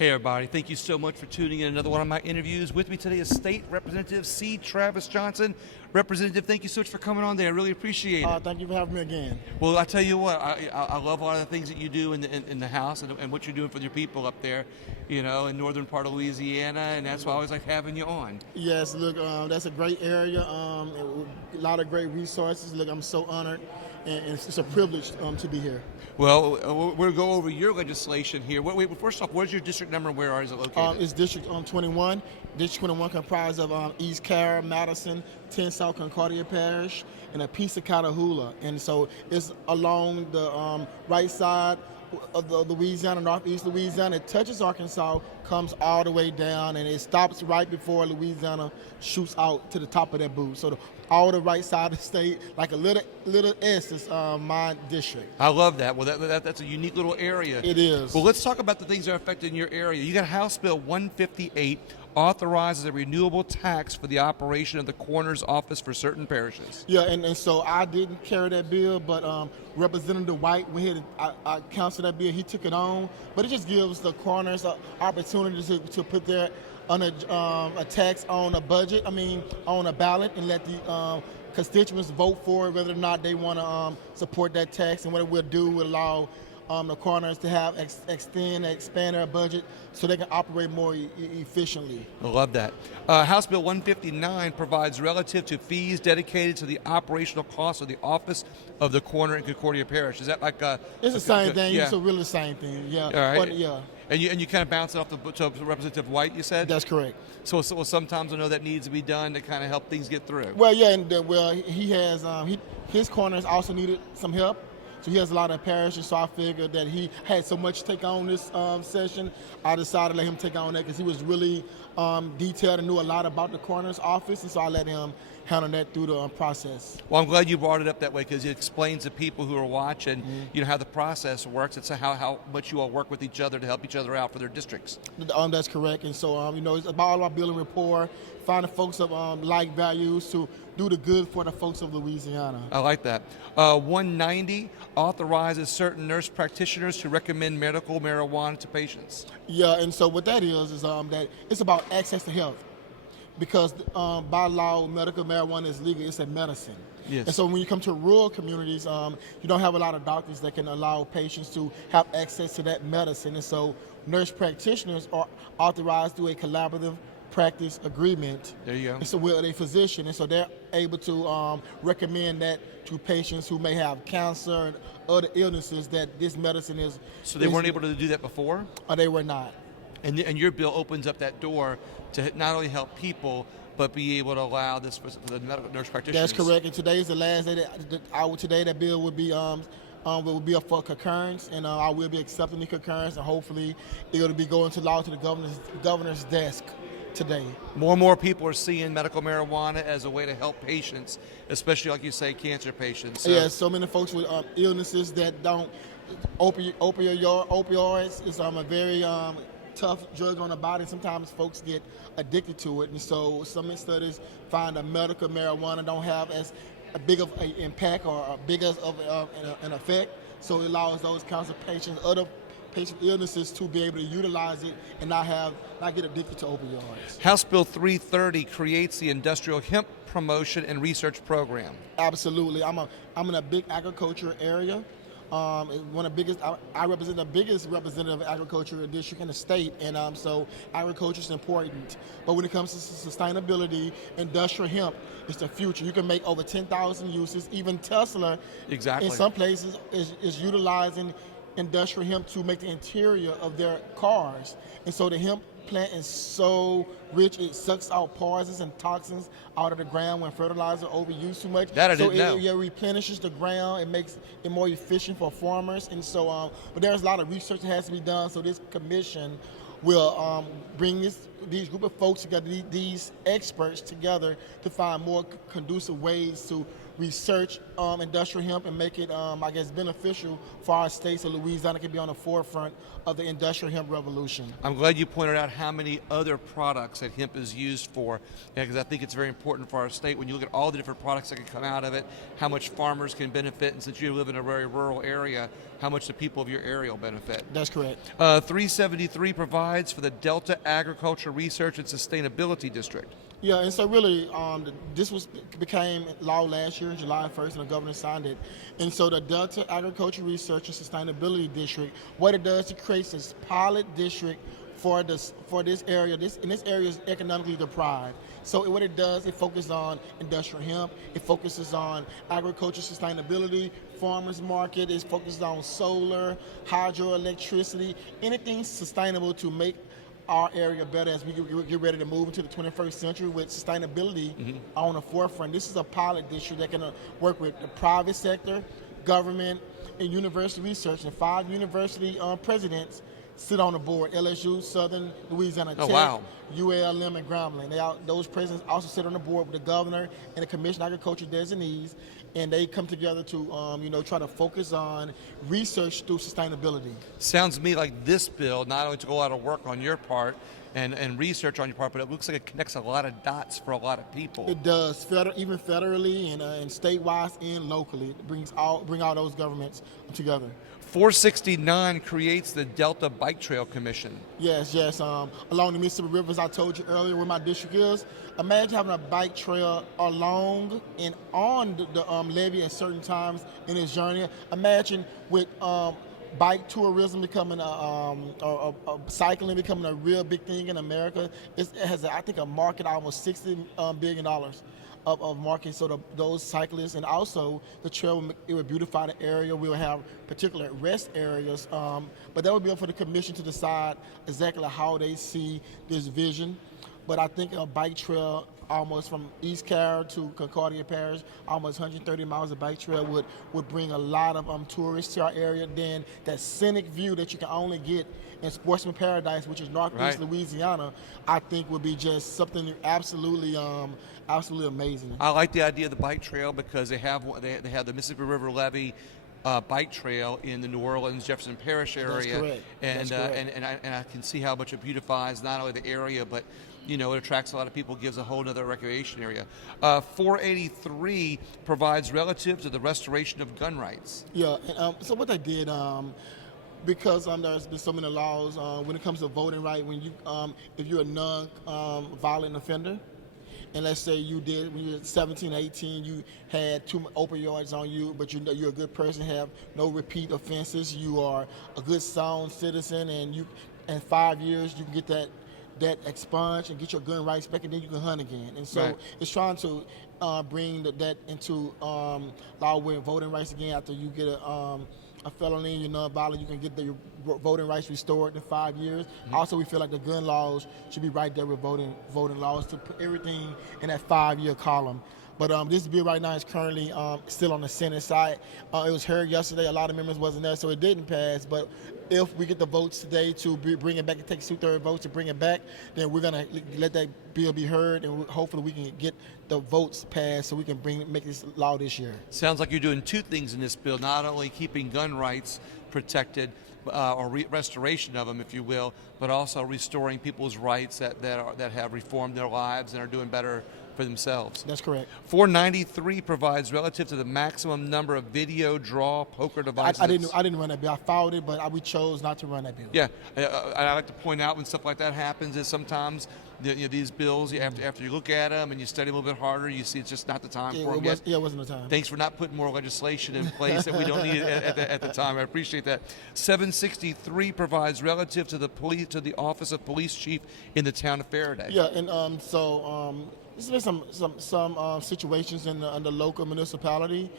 Hey everybody, thank you so much for tuning in another one of my interviews. With me today is State Representative C. Travis Johnson. Representative, thank you so much for coming on there. I really appreciate it. Thank you for having me again. Well, I tell you what, I love a lot of the things that you do in the House and what you're doing for your people up there, you know, in northern part of Louisiana, and that's why I always like having you on. Yes, look, that's a great area, a lot of great resources. Look, I'm so honored, and it's a privilege to be here. Well, we'll go over your legislation here. First off, where's your district number and where is it located? It's District 21. District 21 comprised of East Carroll, Madison, 10 South Concordia Parish, and a piece of Catahoula. And so it's along the right side of the Louisiana, northeast Louisiana. It touches Arkansas, comes all the way down, and it stops right before Louisiana shoots out to the top of that boot. So all the right side of the state, like a little S, is my district. I love that. Well, that's a unique little area. It is. Well, let's talk about the things that are affecting your area. You got House Bill 158 authorizes a renewable tax for the operation of the coroner's office for certain parishes. Yeah, and so I didn't carry that bill, but Representative White went ahead and I counseled that bill. He took it on, but it just gives the coroners an opportunity to put their a tax on a budget. On a ballot, and let the constituents vote for it, whether or not they want to support that tax. And what it will do will allow the coroners to have expand their budget so they can operate more efficiently. I love that. House Bill 159 provides relative to fees dedicated to the operational costs of the office of the coroner in Concordia Parish. Is that like it's the same thing? Yeah. It's really the same thing. Yeah. All right. But, yeah. And you kind of bounce it off to Representative White, you said? That's correct. So sometimes I know that needs to be done to kind of help things get through. Well, yeah, and he has his coroners also needed some help. So he has a lot of parishes, so I figured that he had so much to take on this session, I decided to let him take on that because he was really detailed and knew a lot about the coroner's office, and so I let him handle that through the process. Well, I'm glad you brought it up that way because it explains to people who are watching, you know, how the process works. It's how much you all work with each other to help each other out for their districts. That's correct, and so you know, it's about building rapport, finding folks of like values to do the good for the folks of Louisiana. I like that. 190 authorizes certain nurse practitioners to recommend medical marijuana to patients. Yeah, and so what that is that it's about access to health. Because by law, medical marijuana is legal. It's a medicine. Yes. And so when you come to rural communities, you don't have a lot of doctors that can allow patients to have access to that medicine. And so nurse practitioners are authorized through a collaborative practice agreement. There you go. And so with a physician, and so they're able to recommend that to patients who may have cancer and other illnesses that this medicine is. So they weren't able to do that before? Or they were not. And your bill opens up that door to not only help people, but be able to allow this for the medical nurse practitioners. That's correct. And today is the last day today that bill will be up for concurrence, and I will be accepting the concurrence, and hopefully it will be going to law to the governor's desk today. More and more people are seeing medical marijuana as a way to help patients, especially like you say, cancer patients. Yeah, so many folks with illnesses that don't opioids is a very tough drug on the body. Sometimes folks get addicted to it, and so some studies find that medical marijuana don't have as big of an impact or as big of an effect. So it allows those kinds of patients, other patient illnesses, to be able to utilize it and not get addicted to opioids. House Bill 330 creates the Industrial Hemp Promotion and Research Program. Absolutely. I'm in a big agriculture area. One of the biggest, I represent the biggest representative agriculture district in the state, and so agriculture is important. But when it comes to sustainability, industrial hemp is the future. You can make over 10,000 uses. Even Tesla, exactly, in some places, is utilizing industrial hemp to make the interior of their cars. And so the hemp plant is so rich, it sucks out poisons and toxins out of the ground when fertilizer overused too much. That I didn't know. It replenishes the ground, it makes it more efficient for farmers, and so but there's a lot of research that has to be done, so this commission will bring these group of folks together, these experts together, to find more conducive ways to research industrial hemp and make it, I guess, beneficial for our state so Louisiana can be on the forefront of the industrial hemp revolution. I'm glad you pointed out how many other products that hemp is used for, because I think it's very important for our state when you look at all the different products that can come out of it, how much farmers can benefit, and since you live in a very rural area, how much the people of your area will benefit. That's correct. 373 provides for the Delta Agriculture Research and Sustainability District. Yeah, and so really, this became law last year, July 1st, and the governor signed it. And so the Delta Agriculture Research and Sustainability District, what it does, it creates this pilot district for this area. This area is economically deprived. So what it does, it focuses on industrial hemp, it focuses on agriculture sustainability, farmers market, it focuses on solar, hydroelectricity, anything sustainable to make our area better as we get ready to move into the 21st century with sustainability on the forefront. This is a pilot district that can work with the private sector, government, and university research. And 5 university presidents sit on the board: LSU, Southern Louisiana Tech, ULM, and Grambling. Those presidents also sit on the board with the governor and the Commission of Agriculture designees, and they come together to try to focus on research through sustainability. Sounds to me like this bill not only took a lot of work on your part and research on your part, but it looks like it connects a lot of dots for a lot of people. It does, even federally and statewide and locally. It bring all those governments together. 469 creates the Delta Bike Trail Commission. Yes. Along the Mississippi River, as I told you earlier, where my district is. Imagine having a bike trail along and on the levee at certain times in its journey. Imagine with bike tourism becoming cycling becoming a real big thing in America. It has, I think, a market almost $60 billion. Of market, so those cyclists, and also the trail, it would beautify the area. We would have particular rest areas, but that would be up for the commission to decide exactly how they see this vision. But I think a bike trail almost from East Carroll to Concordia Parish, almost 130 miles of bike trail would bring a lot of tourists to our area. Then that scenic view that you can only get in Sportsman Paradise, which is Northeast Louisiana, I think would be just something absolutely amazing. I like the idea of the bike trail because they have the Mississippi River Levee bike trail in the New Orleans Jefferson Parish area. That's correct. And I can see how much it beautifies not only the area, but it attracts a lot of people, gives a whole other recreation area. 483 provides relative to the restoration of gun rights. Yeah, and so what they did, because there's been so many laws when it comes to voting right, when you if you're a non-violent offender, and let's say you did when you were 17, 18, you had 2 opioids on you, but you're a good person, have no repeat offenses, you are a good sound citizen, and in 5 years you can get that expunged and get your gun rights back, and then you can hunt again. And so it's trying to bring that into law with voting rights again. After you get a felony, you're non-violent, you can get your voting rights restored in 5 years. Also, we feel like the gun laws should be right there with voting laws to put everything in that 5-year column. But this bill right now is currently still on the Senate side. It was heard yesterday. A lot of members wasn't there, so it didn't pass. But if we get the votes today to bring it back, it takes 2/3 votes to bring it back, then we're going to let that bill be heard, and hopefully we can get the votes passed so we can make this law this year. Sounds like you're doing 2 things in this bill, not only keeping gun rights protected, or restoration of them, if you will, but also restoring people's rights that have reformed their lives and are doing better for themselves. That's correct. 493 provides relative to the maximum number of video draw poker devices. I didn't run that bill. I followed it, but we chose not to run that bill. Yeah, I like to point out when stuff like that happens is sometimes these bills, after you look at them and you study a little bit harder, you see it's just not the time for them yet. It wasn't the time. Thanks for not putting more legislation in place that we don't need at the time. I appreciate that. 763 provides relative to the Office of Police Chief in the town of Faraday. Yeah, and there's been some situations in the local municipality.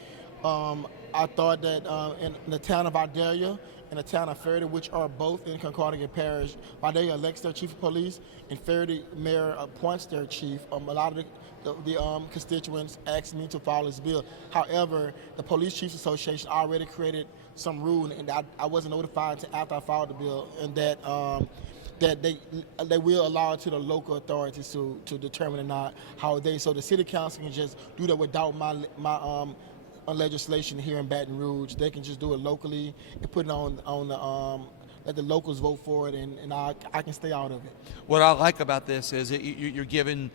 I thought that in the town of Vidalia and the town of Faraday, which are both in Concordia Parish, Vidalia elects their chief of police, and Faraday mayor appoints their chief. A lot of the constituents asked me to follow this bill. However, the Police Chiefs Association already created some rule, and I wasn't notified until after I filed the bill, and that they will allow it to the local authorities to determine or not how so the city council can just do that without my a legislation here in Baton Rouge. They can just do it locally and put it on the let the locals vote for it, and I can stay out of it. What I like about this is you're given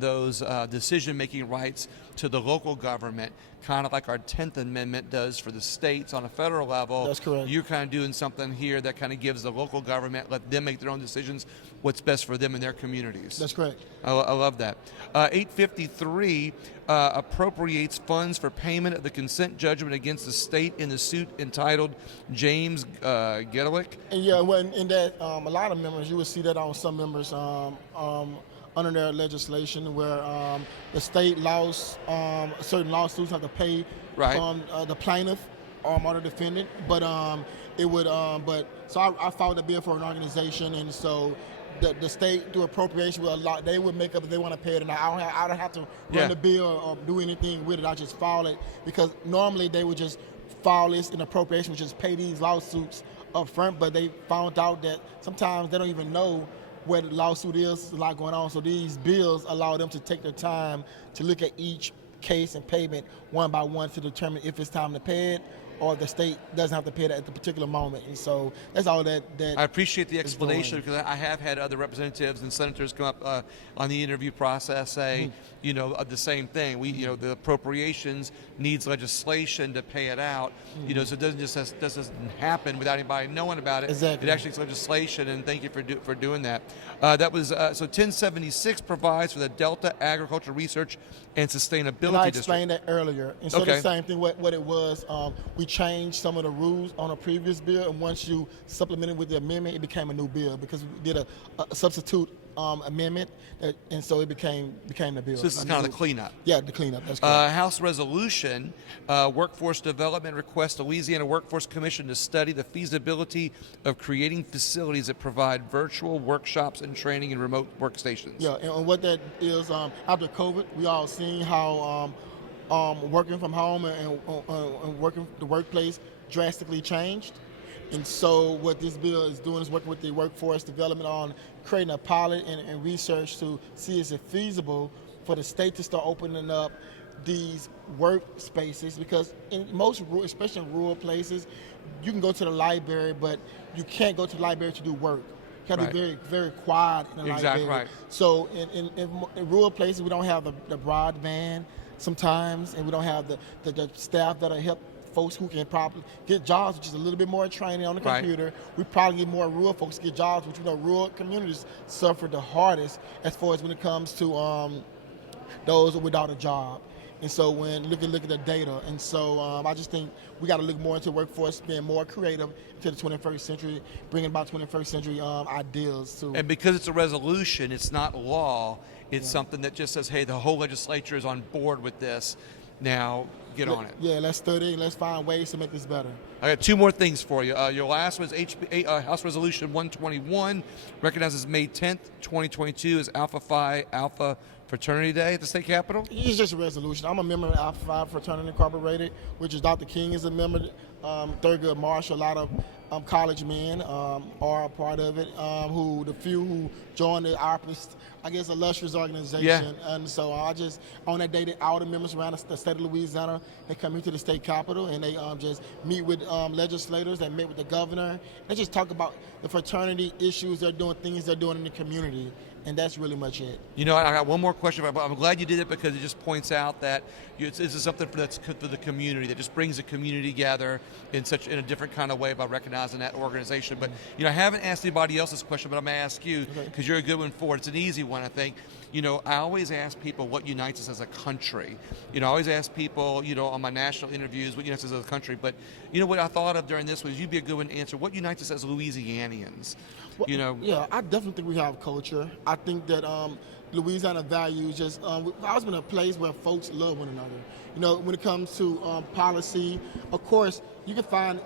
those decision-making rights to the local government, kind of like our 10th Amendment does for the states on a federal level. That's correct. You're kind of doing something here that kind of gives the local government, let them make their own decisions, what's best for them and their communities. That's correct. I love that. 853 appropriates funds for payment of the consent judgment against the state in the suit entitled James Gedalick. And yeah, when in that a lot of members, you would see that on some members under their legislation where the state lost certain lawsuits have to pay Right. the plaintiff or the defendant, but it would so I filed a bill for an organization, and so the state through appropriation will allow, they would make up if they want to pay it, and I don't have to run the bill or do anything with it. I just file it, because normally they would just file this in appropriation, which is pay these lawsuits up front, but they found out that sometimes they don't even know where the lawsuit is. There's a lot going on, so these bills allow them to take their time to look at each case and payment one by one to determine if it's time to pay it, or the state doesn't have to pay it at the particular moment. And so that's all that I appreciate the explanation, because I have had other representatives and senators come up on the interview process say, the same thing. The appropriations needs legislation to pay it out. So it doesn't happen without anybody knowing about it. Exactly. It actually is legislation, and thank you for doing that. That was so 1076 provides for the Delta Agriculture Research and Sustainability And I District. explained that earlier. And so the same thing, what it was, we changed some of the rules on a previous bill, and once you supplemented with the amendment, it became a new bill, because we did a substitute amendment, and so it became the bill. So this is kind of the cleanup. Yeah, the cleanup. That's correct. House resolution, workforce development requests the Louisiana Workforce Commission to study the feasibility of creating facilities that provide virtual workshops and training in remote workstations. Yeah, and what that is, after COVID, we all seen how working from home and working the workplace drastically changed. And so what this bill is doing is working with the workforce development on creating a pilot and research to see is it feasible for the state to start opening up these workspaces, because in most, especially in rural places, you can go to the library, but you can't go to the library to do work. You got to be very, very quiet in the library. Right. So in rural places, we don't have the broadband sometimes, and we don't have the staff that'll help folks who can probably get jobs, which is a little bit more training on the computer. We probably get more rural folks get jobs, which rural communities suffer the hardest as far as when it comes to those without a job. And so when look at the data, and so I just think we got to look more into workforce being more creative to the 21st century, bringing about 21st century ideas too. And because it's a resolution, it's not law. It's something that just says, hey, the whole legislature is on board with this. Now, get on it. Yeah, let's study. Let's find ways to make this better. I got two more things for you. Your last one is House Resolution 121, recognizes May 10th, 2022 as Alpha Phi Alpha Fraternity Day at the state capitol. It's just a resolution. I'm a member of Alpha Phi Fraternity Incorporated, which is Dr. King is a member, Thurgood Marshall, a lot of college men are a part of it, who the few who joined our, I guess, illustrious organization. Yeah. And so I just, on that day, all the members around the state of Louisiana, they come here to the state capitol, and they just meet with legislators, they meet with the governor, they just talk about the fraternity issues they're doing, things they're doing in the community. And that's really much it. I got one more question. I'm glad you did it, because it just points out that this is something that's for the community, that just brings the community together in a different kind of way by recognizing that organization. But I haven't asked anybody else this question, but I'm going to ask you, because you're a good one for it. It's an easy one, I think. I always ask people what unites us as a country. I always ask people, on my national interviews, what unites us as a country. But what I thought of during this was you'd be a good one to answer. What unites us as Louisianians? Yeah, I definitely think we have culture. I think that Louisiana values just, we've always been a place where folks love one another. When it comes to policy, of course, you can find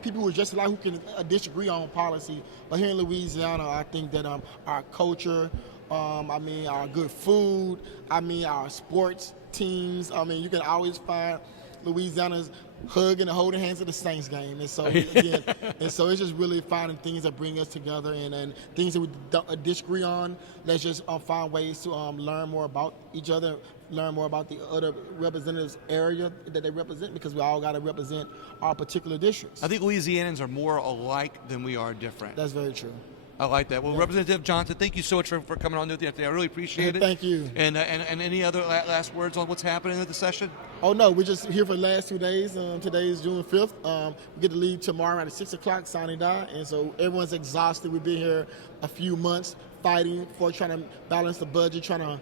people who are just alike who can disagree on policy. But here in Louisiana, I think that our culture, our good food, our sports teams, you can always find Louisiana's hugging and holding hands at the Saints game. And so, again, it's just really finding things that bring us together and things that we don't disagree on. Let's just find ways to learn more about each other, learn more about the other representatives' area that they represent, because we all got to represent our particular districts. I think Louisianans are more alike than we are different. That's very true. I like that. Well, yeah. Representative Johnson, thank you so much for coming on with me today. I really appreciate it. Thank you. And any other last words on what's happening at the session? Oh, no, we're just here for the last 2 days. Today is June 5th. We get to leave tomorrow at 6 o'clock, signing die. And so everyone's exhausted. We've been here a few months fighting for trying to balance the budget, trying to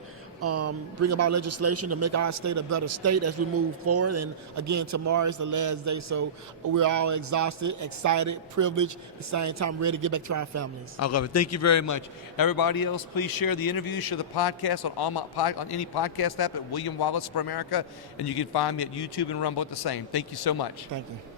bring about legislation to make our state a better state as we move forward. And again, tomorrow is the last day, so we're all exhausted, excited, privileged, at the same time ready to get back to our families. I love it. Thank you very much. Everybody else, please share the interview, share the podcast on any podcast app at William Wallace for America, and you can find me at YouTube and Rumble at the same. Thank you so much. Thank you.